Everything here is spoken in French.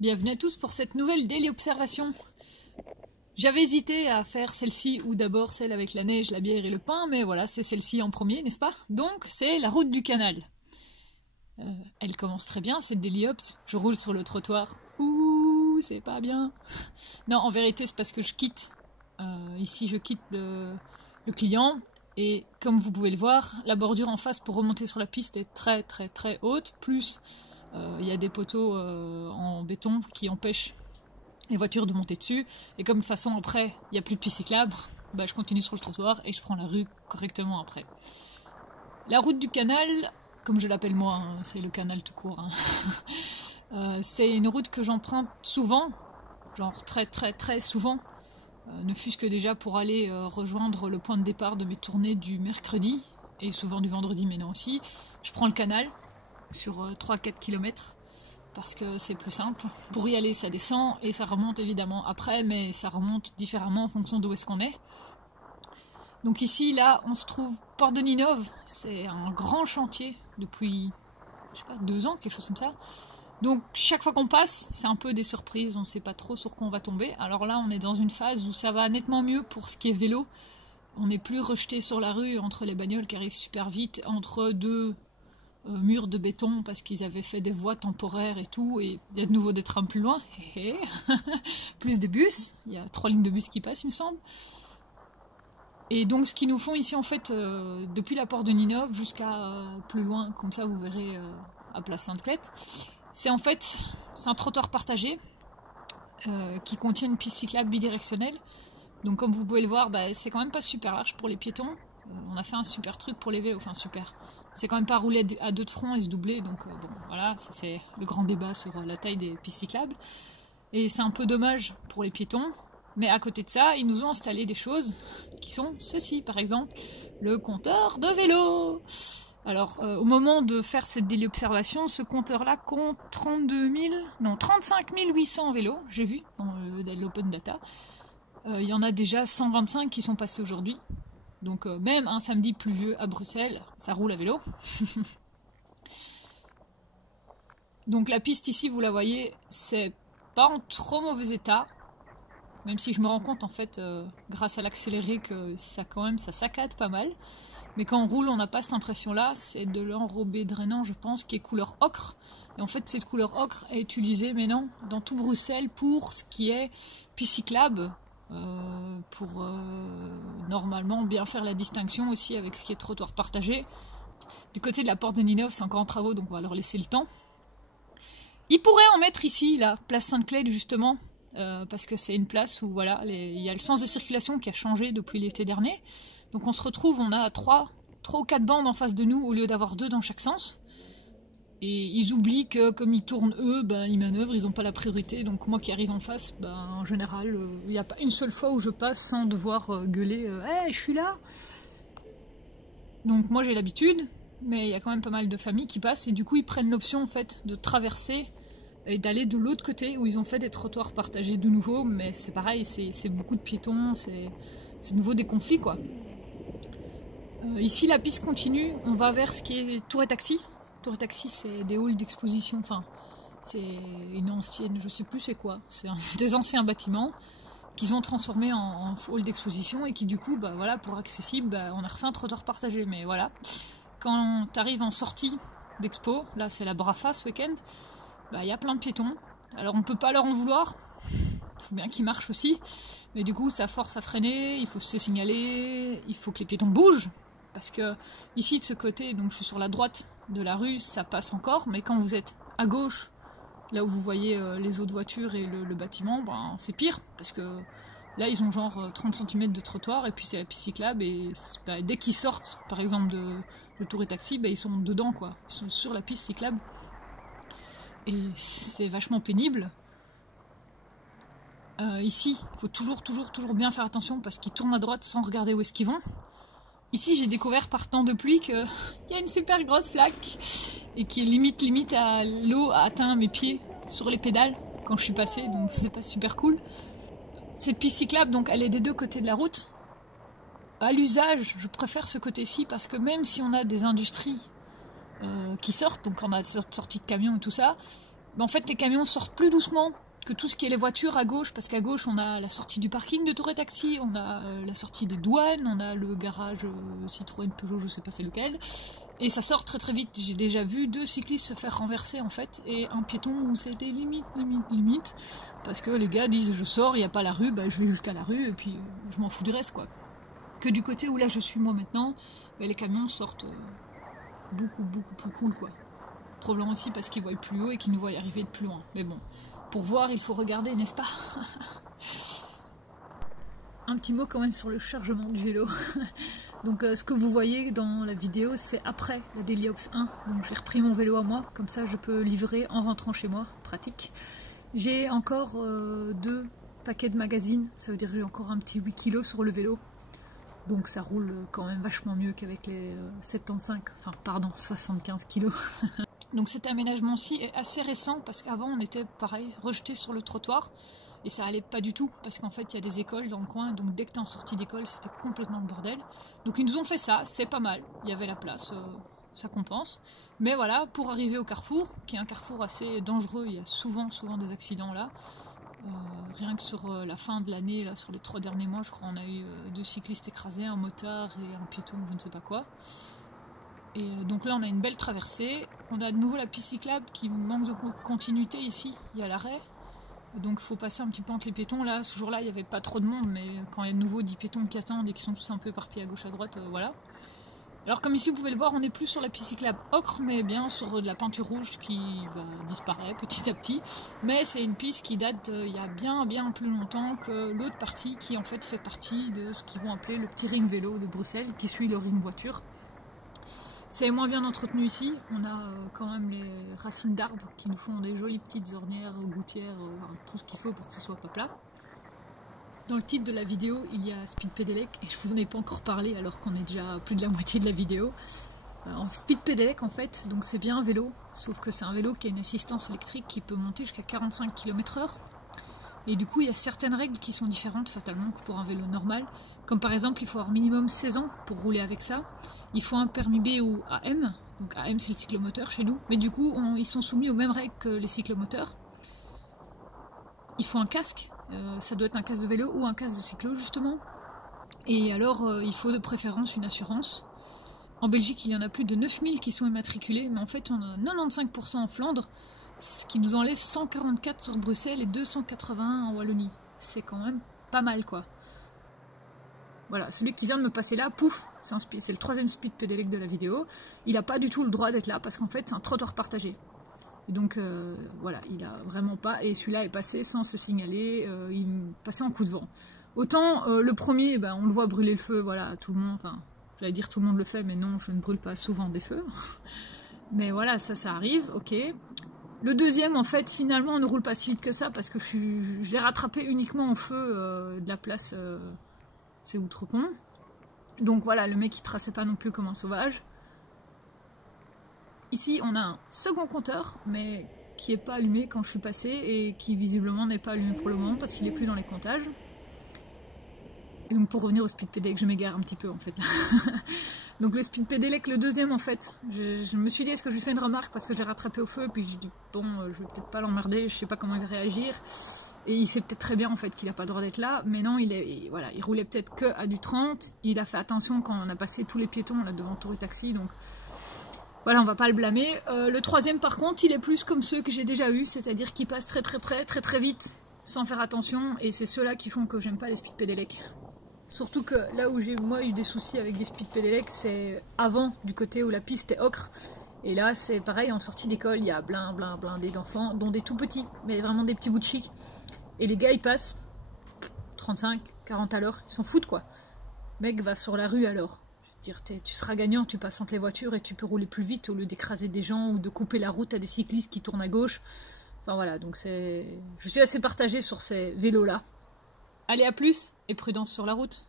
Bienvenue à tous pour cette nouvelle daily observation. J'avais hésité à faire celle-ci ou d'abord celle avec la neige, la bière et le pain, mais voilà, c'est celle-ci en premier, n'est-ce pas? Donc, c'est la route du canal. Elle commence très bien, cette daily ops. Je roule sur le trottoir. Ouh, c'est pas bien. Non, en vérité, c'est parce que je quitte. Ici, je quitte le client. Et comme vous pouvez le voir, la bordure en face pour remonter sur la piste est très très très haute. Plus, il y a des poteaux en béton qui empêchent les voitures de monter dessus. Et comme de toute façon, après, il n'y a plus de piste cyclable, bah, je continue sur le trottoir et je prends la rue correctement après. La route du canal, comme je l'appelle moi, hein, c'est le canal tout court. Hein. C'est une route que j'emprunte souvent, genre très très très souvent. Ne fût-ce que déjà pour aller rejoindre le point de départ de mes tournées du mercredi, et souvent du vendredi maintenant aussi. Je prends le canal sur 3-4 km, parce que c'est plus simple. Pour y aller, ça descend, et ça remonte évidemment après, mais ça remonte différemment en fonction d'où est-ce qu'on est. Donc ici, là, on se trouve Porte de Ninove, c'est un grand chantier depuis, je sais pas, 2 ans, quelque chose comme ça. Donc chaque fois qu'on passe, c'est un peu des surprises, on ne sait pas trop sur quoi on va tomber. Alors là, on est dans une phase où ça va nettement mieux pour ce qui est vélo. On n'est plus rejeté sur la rue entre les bagnoles qui arrivent super vite, entre deux murs de béton parce qu'ils avaient fait des voies temporaires et tout, et il y a de nouveau des trams plus loin, plus des bus, il y a 3 lignes de bus qui passent il me semble. Et donc ce qu'ils nous font ici en fait, depuis la porte de Ninove jusqu'à plus loin, comme ça vous verrez à Place Sainte-Clette, c'est en fait un trottoir partagé qui contient une piste cyclable bidirectionnelle. Donc comme vous pouvez le voir, bah, c'est quand même pas super large pour les piétons. On a fait un super truc pour les vélos, enfin super. C'est quand même pas rouler à 2 de front et se doubler, donc bon voilà, c'est le grand débat sur la taille des pistes cyclables. Et c'est un peu dommage pour les piétons, mais à côté de ça, ils nous ont installé des choses qui sont ceci, par exemple, le compteur de vélo. Alors, au moment de faire cette daily observation, ce compteur-là compte 35 800 vélos, j'ai vu dans l'open data. Il y en a déjà 125 qui sont passés aujourd'hui. Donc même un samedi pluvieux à Bruxelles, ça roule à vélo. Donc la piste ici, vous la voyez, c'est pas en trop mauvais état. Même si je me rends compte en fait, grâce à l'accéléré, que ça saccade pas mal. Mais quand on roule, on n'a pas cette impression-là. C'est de l'enrobé drainant, je pense, qui est couleur ocre. Et en fait, cette couleur ocre est utilisée maintenant dans tout Bruxelles pour ce qui est piste cyclable. Pour normalement bien faire la distinction aussi avec ce qui est trottoir partagé. Du côté de la porte de Ninove, c'est encore en travaux, donc on va leur laisser le temps. Ils pourraient en mettre ici, là, place Sainte-Clette justement, parce que c'est une place où voilà, il y a le sens de circulation qui a changé depuis l'été dernier. Donc on se retrouve, on a 3 ou 4 bandes en face de nous au lieu d'avoir 2 dans chaque sens. Et ils oublient que comme ils tournent eux, ben, ils manœuvrent, ils n'ont pas la priorité. Donc moi qui arrive en face, ben, en général, il n'y a pas une seule fois où je passe sans devoir gueuler « Hey, je suis là !» Donc moi j'ai l'habitude, mais il y a quand même pas mal de familles qui passent. Et du coup ils prennent l'option en fait de traverser et d'aller de l'autre côté où ils ont fait des trottoirs partagés de nouveau. Mais c'est pareil, c'est beaucoup de piétons, c'est de nouveau des conflits quoi. Ici la piste continue, on va vers ce qui est Tour et Taxi. Tour et Taxi, c'est des halls d'exposition, enfin, c'est une ancienne, je sais plus c'est quoi, c'est des anciens bâtiments qu'ils ont transformés en hall d'exposition et qui du coup, bah voilà, pour accessible, bah, on a refait un trottoir partagé, mais voilà. Quand tu arrives en sortie d'expo, là c'est la Brafa ce week-end, bah il y a plein de piétons, alors on peut pas leur en vouloir, il faut bien qu'ils marchent aussi, mais du coup ça force à freiner, il faut se signaler, il faut que les piétons bougent, parce que ici de ce côté, donc je suis sur la droite de la rue, ça passe encore, mais quand vous êtes à gauche, là où vous voyez les autres voitures et le bâtiment, ben, c'est pire, parce que là ils ont genre 30 cm de trottoir, et puis c'est la piste cyclable, et bah, dès qu'ils sortent, par exemple de Tour et Taxi, bah, ils sont dedans, quoi, ils sont sur la piste cyclable, et c'est vachement pénible. Ici, il faut toujours bien faire attention, parce qu'ils tournent à droite sans regarder où est-ce qu'ils vont. Ici, j'ai découvert par temps de pluie qu'il y a une super grosse flaque et qui est limite à l'eau a atteint mes pieds sur les pédales quand je suis passée, donc c'est pas super cool. Cette piste cyclable, donc elle est des 2 côtés de la route. À l'usage, je préfère ce côté-ci parce que même si on a des industries qui sortent, donc on a sorties de camions et tout ça, en fait les camions sortent plus doucement que tout ce qui est les voitures à gauche, parce qu'à gauche on a la sortie du parking de Touré Taxi, on a la sortie des douanes, on a le garage Citroën, Peugeot, je sais pas c'est lequel, et ça sort très très vite. J'ai déjà vu 2 cyclistes se faire renverser en fait, et un piéton où c'était limite, parce que les gars disent je sors, il n'y a pas la rue, bah je vais jusqu'à la rue, et puis je m'en fous du reste quoi. Que du côté où là je suis moi maintenant, bah, les camions sortent beaucoup plus cool quoi. Probablement aussi parce qu'ils voient plus haut et qu'ils nous voient arriver de plus loin, mais bon. Pour voir, il faut regarder, n'est-ce pas? Un petit mot quand même sur le chargement du vélo. Donc ce que vous voyez dans la vidéo, c'est après la Daily Ops 1. Donc j'ai repris mon vélo à moi, comme ça je peux livrer en rentrant chez moi, pratique. J'ai encore 2 paquets de magazines, ça veut dire que j'ai encore un petit 8 kg sur le vélo. Donc ça roule quand même vachement mieux qu'avec les 75 kg. Donc cet aménagement-ci est assez récent parce qu'avant on était pareil, rejeté sur le trottoir et ça allait pas du tout parce qu'en fait il y a des écoles dans le coin, donc dès que tu es en sortie d'école c'était complètement le bordel. Donc ils nous ont fait ça, c'est pas mal, il y avait la place, ça compense. Mais voilà, pour arriver au carrefour, qui est un carrefour assez dangereux, il y a souvent des accidents là. Rien que sur la fin de l'année, là, sur les 3 derniers mois, je crois on a eu 2 cyclistes écrasés, un motard et un piéton, je ne sais pas quoi. Et donc là on a une belle traversée, on a de nouveau la piste cyclable qui manque de continuité ici, il y a l'arrêt, donc il faut passer un petit peu entre les piétons. Là ce jour-là il n'y avait pas trop de monde, mais quand il y a de nouveau 10 piétons qui attendent et qui sont tous un peu éparpillés à gauche à droite, voilà. Alors comme ici vous pouvez le voir, on n'est plus sur la piste cyclable ocre, mais bien sur de la peinture rouge qui disparaît petit à petit, mais c'est une piste qui date il y a bien plus longtemps que l'autre partie qui en fait partie de ce qu'ils vont appeler le petit ring vélo de Bruxelles, qui suit le ring voiture. C'est moins bien entretenu ici, on a quand même les racines d'arbres qui nous font des jolies petites ornières, gouttières, tout ce qu'il faut pour que ce soit pas plat. Dans le titre de la vidéo, il y a Speed Pedelec et je vous en ai pas encore parlé alors qu'on est déjà à plus de la moitié de la vidéo. En Speed Pedelec en fait, donc c'est bien un vélo, sauf que c'est un vélo qui a une assistance électrique qui peut monter jusqu'à 45 km/h. Et du coup il y a certaines règles qui sont différentes fatalement que pour un vélo normal, comme par exemple il faut avoir minimum 16 ans pour rouler avec ça. Il faut un permis B ou AM, donc AM c'est le cyclomoteur chez nous, mais du coup ils sont soumis aux mêmes règles que les cyclomoteurs. Il faut un casque, ça doit être un casque de vélo ou un casque de cyclo justement. Et alors il faut de préférence une assurance. En Belgique il y en a plus de 9000 qui sont immatriculés, mais en fait on a 95% en Flandre, ce qui nous en laisse 144 sur Bruxelles et 281 en Wallonie. C'est quand même pas mal quoi. Voilà, celui qui vient de me passer là, pouf, c'est le 3e Speed Pedelec de la vidéo. Il n'a pas du tout le droit d'être là parce qu'en fait c'est un trottoir partagé. Et donc voilà, il a vraiment pas. Et celui-là est passé sans se signaler, il passait en coup de vent. Autant le premier, on le voit brûler le feu, voilà, tout le monde, enfin, j'allais dire tout le monde le fait, mais non, je ne brûle pas souvent des feux. Mais voilà, ça arrive, ok. Le deuxième, en fait, finalement, on ne roule pas si vite que ça parce que je l'ai rattrapé uniquement au feu de la place. C'est Outrepont. Donc voilà, le mec il traçait pas non plus comme un sauvage. Ici on a un second compteur, mais qui n'est pas allumé quand je suis passée et qui visiblement n'est pas allumé pour le moment parce qu'il n'est plus dans les comptages. Et donc pour revenir au Speed Pedelec, je m'égare un petit peu en fait. Donc le Speed Pedelec, le deuxième en fait, je me suis dit est-ce que je lui fais une remarque parce que j'ai rattrapé au feu, puis je dis bon, je vais peut-être pas l'emmerder, je sais pas comment il va réagir. Et il sait peut-être très bien en fait qu'il n'a pas le droit d'être là, mais non, il roulait peut-être que à du 30, il a fait attention quand on a passé tous les piétons là devant Touré Taxi, donc voilà, on va pas le blâmer. Le troisième par contre, il est plus comme ceux que j'ai déjà eu, c'est-à-dire qu'il passe très près, très vite, sans faire attention, et c'est ceux-là qui font que j'aime pas les Speed Pedelec. Surtout que là où j'ai moi eu des soucis avec des Speed Pedelec, c'est avant, du côté où la piste est ocre. Et là c'est pareil, en sortie d'école, il y a blindé d'enfants, dont des tout petits, mais vraiment des petits bouts de chic. Et les gars ils passent 35, 40 à l'heure, ils s'en foutent quoi. Mec va sur la rue alors. Je veux dire, tu seras gagnant, tu passes entre les voitures et tu peux rouler plus vite au lieu d'écraser des gens ou de couper la route à des cyclistes qui tournent à gauche. Enfin voilà, donc je suis assez partagée sur ces vélos là. Allez à plus et prudence sur la route.